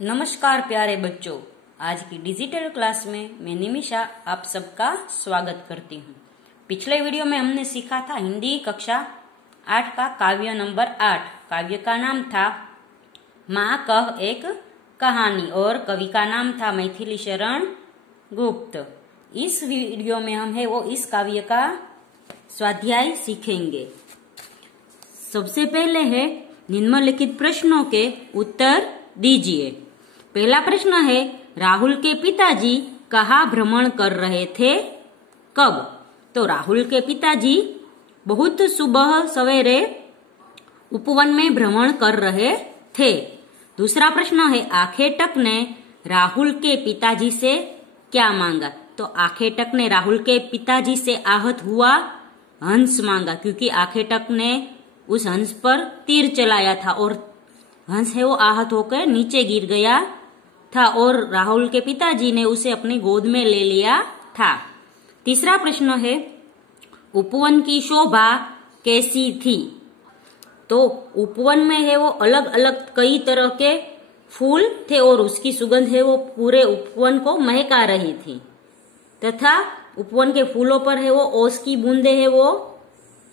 नमस्कार प्यारे बच्चों, आज की डिजिटल क्लास में मैं निमिषा आप सबका स्वागत करती हूँ। पिछले वीडियो में हमने सीखा था हिंदी कक्षा 8 का काव्य नंबर 8। काव्य का नाम था माँ कह एक कहानी और कवि का नाम था मैथिली शरण गुप्त। इस वीडियो में हम है वो इस काव्य का स्वाध्याय सीखेंगे। सबसे पहले है निम्नलिखित प्रश्नों के उत्तर दीजिए। पहला प्रश्न है, राहुल के पिताजी कहाँ भ्रमण कर रहे थे, कब? तो राहुल के पिताजी बहुत सुबह सवेरे उपवन में भ्रमण कर रहे थे। दूसरा प्रश्न है, आखेटक ने राहुल के पिताजी से क्या मांगा? तो आखेटक ने राहुल के पिताजी से आहत हुआ हंस मांगा, क्योंकि आखेटक ने उस हंस पर तीर चलाया था और हंस है वो आहत होकर नीचे गिर गया था और राहुल के पिताजी ने उसे अपनी गोद में ले लिया था। तीसरा प्रश्न है, उपवन की शोभा कैसी थी? तो उपवन में है वो अलग अलग कई तरह के फूल थे और उसकी सुगंध है वो पूरे उपवन को महका रही थी तथा उपवन के फूलों पर है वो ओस की बूंदे है वो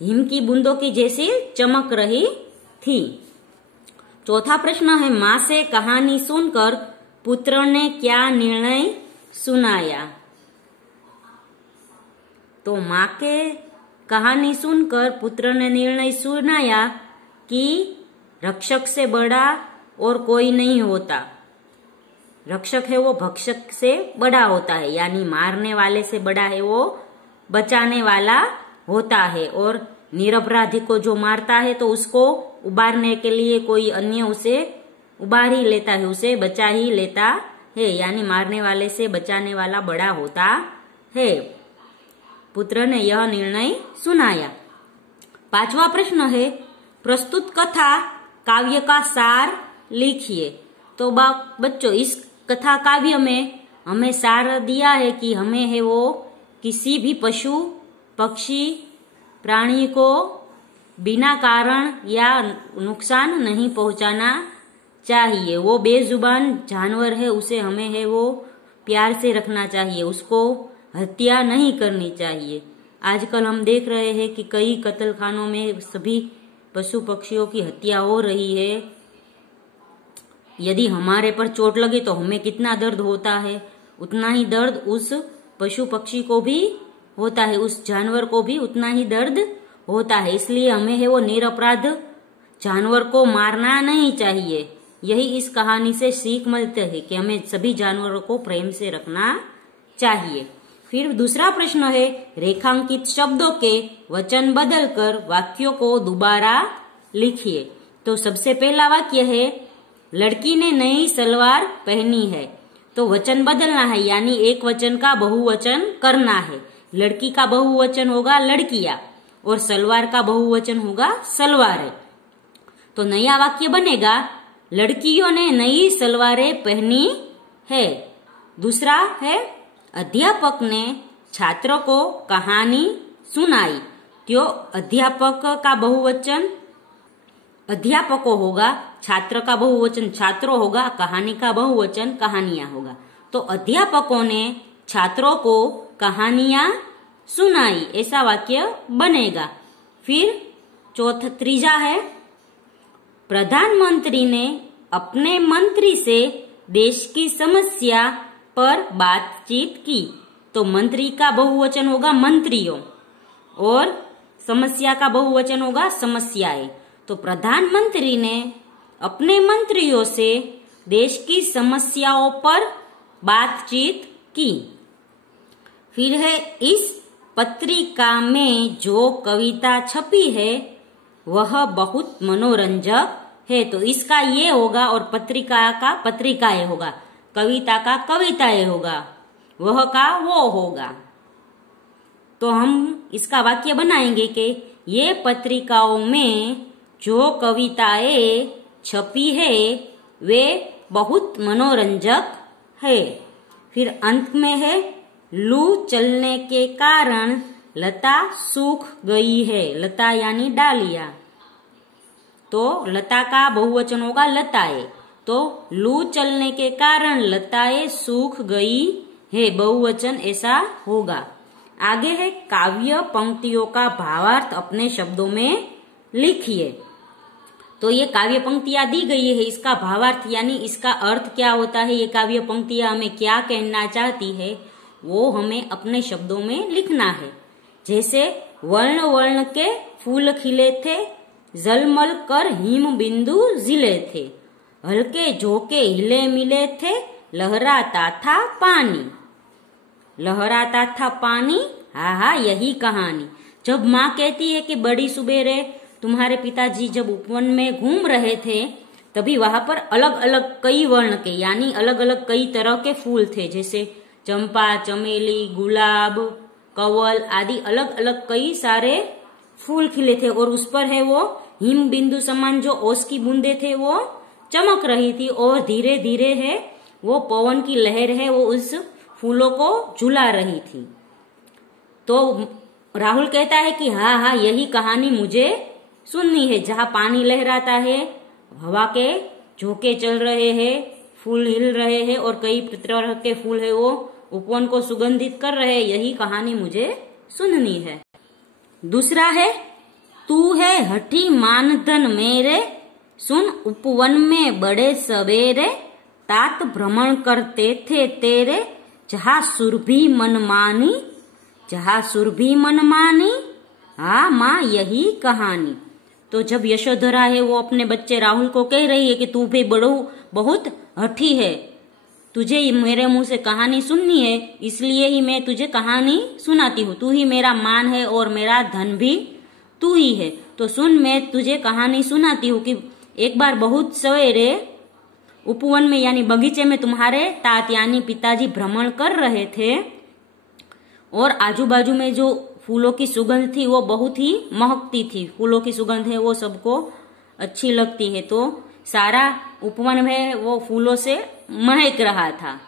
हिम की बूंदों की जैसी चमक रही थी। चौथा प्रश्न है, माँ से कहानी सुनकर पुत्र ने क्या निर्णय सुनाया? तो माँ के कहानी सुनकर पुत्र ने निर्णय सुनाया कि रक्षक से बड़ा और कोई नहीं होता। रक्षक है वो भक्षक से बड़ा होता है, यानी मारने वाले से बड़ा है वो बचाने वाला होता है, और निरपराधी को जो मारता है तो उसको उबारने के लिए कोई अन्य उसे उबार ही लेता है, उसे बचा ही लेता है, यानी मारने वाले से बचाने वाला बड़ा होता है। पुत्र ने यह निर्णय सुनाया। पांचवा प्रश्न है, प्रस्तुत कथा काव्य का सार लिखिए। तो बच्चों, इस कथा काव्य में हमें सार दिया है कि हमें है वो किसी भी पशु पक्षी प्राणी को बिना कारण या नुकसान नहीं पहुंचाना चाहिए। वो बेजुबान जानवर है, उसे हमें है वो प्यार से रखना चाहिए, उसको हत्या नहीं करनी चाहिए। आजकल हम देख रहे हैं कि कई कत्लखानों में सभी पशु पक्षियों की हत्या हो रही है। यदि हमारे पर चोट लगे तो हमें कितना दर्द होता है, उतना ही दर्द उस पशु पक्षी को भी होता है, उस जानवर को भी उतना ही दर्द होता है। इसलिए हमें है वो निरपराध जानवर को मारना नहीं चाहिए। यही इस कहानी से सीख मिलते है कि हमें सभी जानवरों को प्रेम से रखना चाहिए। फिर दूसरा प्रश्न है, रेखांकित शब्दों के वचन बदलकर वाक्यों को दोबारा लिखिए। तो सबसे पहला वाक्य है, लड़की ने नई सलवार पहनी है। तो वचन बदलना है, यानी एक वचन का बहुवचन करना है। लड़की का बहुवचन होगा लड़कियां और सलवार का बहुवचन होगा सलवारें। तो नया वाक्य बनेगा, लड़कियों ने नई सलवारें पहनी है। दूसरा है, अध्यापक ने छात्रों को कहानी सुनाई। तो अध्यापक का बहुवचन अध्यापकों होगा, छात्र का बहुवचन छात्रों होगा, कहानी का बहुवचन कहानियां होगा। तो अध्यापकों ने छात्रों को कहानियां सुनाई, ऐसा वाक्य बनेगा। फिर तीजा है, प्रधानमंत्री ने अपने मंत्री से देश की समस्या पर बातचीत की। तो मंत्री का बहुवचन होगा मंत्रियों और समस्या का बहुवचन होगा समस्याएं। तो प्रधानमंत्री ने अपने मंत्रियों से देश की समस्याओं पर बातचीत की। फिर है, इस पत्रिका में जो कविता छपी है वह बहुत मनोरंजक है। तो इसका ये होगा और पत्रिका का पत्रिकाएं होगा, कविता का कविताएं होगा, वह का वो होगा। तो हम इसका वाक्य बनाएंगे कि ये पत्रिकाओं में जो कविताएं छपी है वे बहुत मनोरंजक है। फिर अंत में है, लू चलने के कारण लता सूख गई है। लता यानी डालियां। तो लता का बहुवचन होगा लताएं तो लू चलने के कारण लताएं सूख गई है, बहुवचन ऐसा होगा। आगे है काव्य पंक्तियों का भावार्थ अपने शब्दों में लिखिए। तो ये काव्य पंक्तियां दी गई है, इसका भावार्थ यानी इसका अर्थ क्या होता है, ये काव्य पंक्तियां हमें क्या कहना चाहती है, वो हमें अपने शब्दों में लिखना है। जैसे वर्ण वर्ण के फूल खिले थे, जलमल कर हिम बिंदु जिले थे, हल्के झोंके हिले मिले थे, लहराता था पानी। लहराता था पानी, हाँ हाँ यही कहानी। जब माँ कहती है कि बड़ी सुबेरे तुम्हारे पिताजी जब उपवन में घूम रहे थे, तभी वहां पर अलग अलग कई वर्ण के यानी अलग अलग कई तरह के फूल थे, जैसे चंपा, चमेली, गुलाब, कवल आदि अलग अलग कई सारे फूल खिले थे। और उस पर है वो हिम बिंदु समान जो ओस की बूंदे थे वो चमक रही थी, और धीरे धीरे है वो पवन की लहर है वो उस फूलों को झुला रही थी। तो राहुल कहता है कि हाँ हाँ यही कहानी मुझे सुननी है, जहाँ पानी लहराता है, हवा के झोंके चल रहे हैं, फूल हिल रहे हैं और कई तरह के फूल है वो उपवन को सुगंधित कर रहे हैं, यही कहानी मुझे सुननी है। दूसरा है तू है हठी मानधन मेरे, सुन उपवन में बड़े सवेरे, तात भ्रमण करते थे तेरे, जहाँ सुरभि मनमानी, जहाँ सुरभि मनमानी, हाँ माँ यही कहानी। तो जब यशोधरा है वो अपने बच्चे राहुल को कह रही है कि तू भी बहुत हठी है, तुझे मेरे मुंह से कहानी सुननी है, इसलिए ही मैं तुझे कहानी सुनाती हूँ, तू ही मेरा मान है और मेरा धन भी तू ही है। तो सुन, मैं तुझे कहानी सुनाती हूँ कि एक बार बहुत सवेरे उपवन में यानी बगीचे में तुम्हारे तात यानी पिताजी भ्रमण कर रहे थे, और आजू बाजू में जो फूलों की सुगंध थी वो बहुत ही महकती थी। फूलों की सुगंध है वो सबको अच्छी लगती है, तो सारा उपवन में वो फूलों से महक रहा था।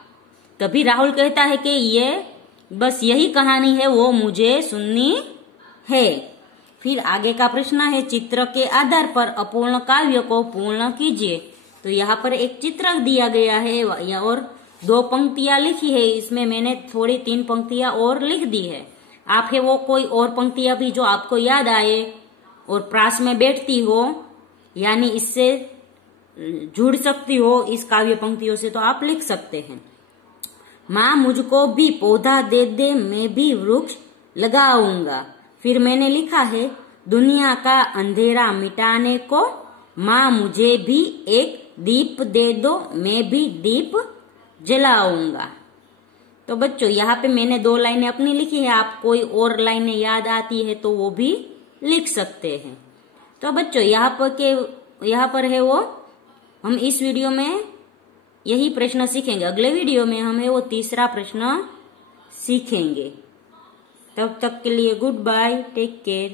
तभी राहुल कहता है कि ये बस यही कहानी है, वो मुझे सुननी है। फिर आगे का प्रश्न है चित्र के आधार पर अपूर्ण काव्य को पूर्ण कीजिए। तो यहाँ पर एक चित्र दिया गया है और 2 पंक्तियां लिखी है, इसमें मैंने थोड़ी 3 पंक्तियां और लिख दी है। आप है वो कोई और पंक्तियां भी जो आपको याद आए और प्रास में बैठती हो यानी इससे जुड़ सकती हो इस काव्य पंक्तियों से, तो आप लिख सकते हैं। माँ मुझको भी पौधा दे दे, मैं भी वृक्ष लगाऊंगा। फिर मैंने लिखा है दुनिया का अंधेरा मिटाने को, माँ मुझे भी एक दीप दे दो, मैं भी दीप जलाऊंगा। तो बच्चों यहाँ पे मैंने 2 लाइनें अपनी लिखी है, आप कोई और लाइनें याद आती है तो वो भी लिख सकते हैं। तो बच्चों यहाँ पर है वो हम इस वीडियो में यही प्रश्न सीखेंगे, अगले वीडियो में हम है वो तीसरा प्रश्न सीखेंगे। तब तक के लिए गुड बाय, टेक केयर।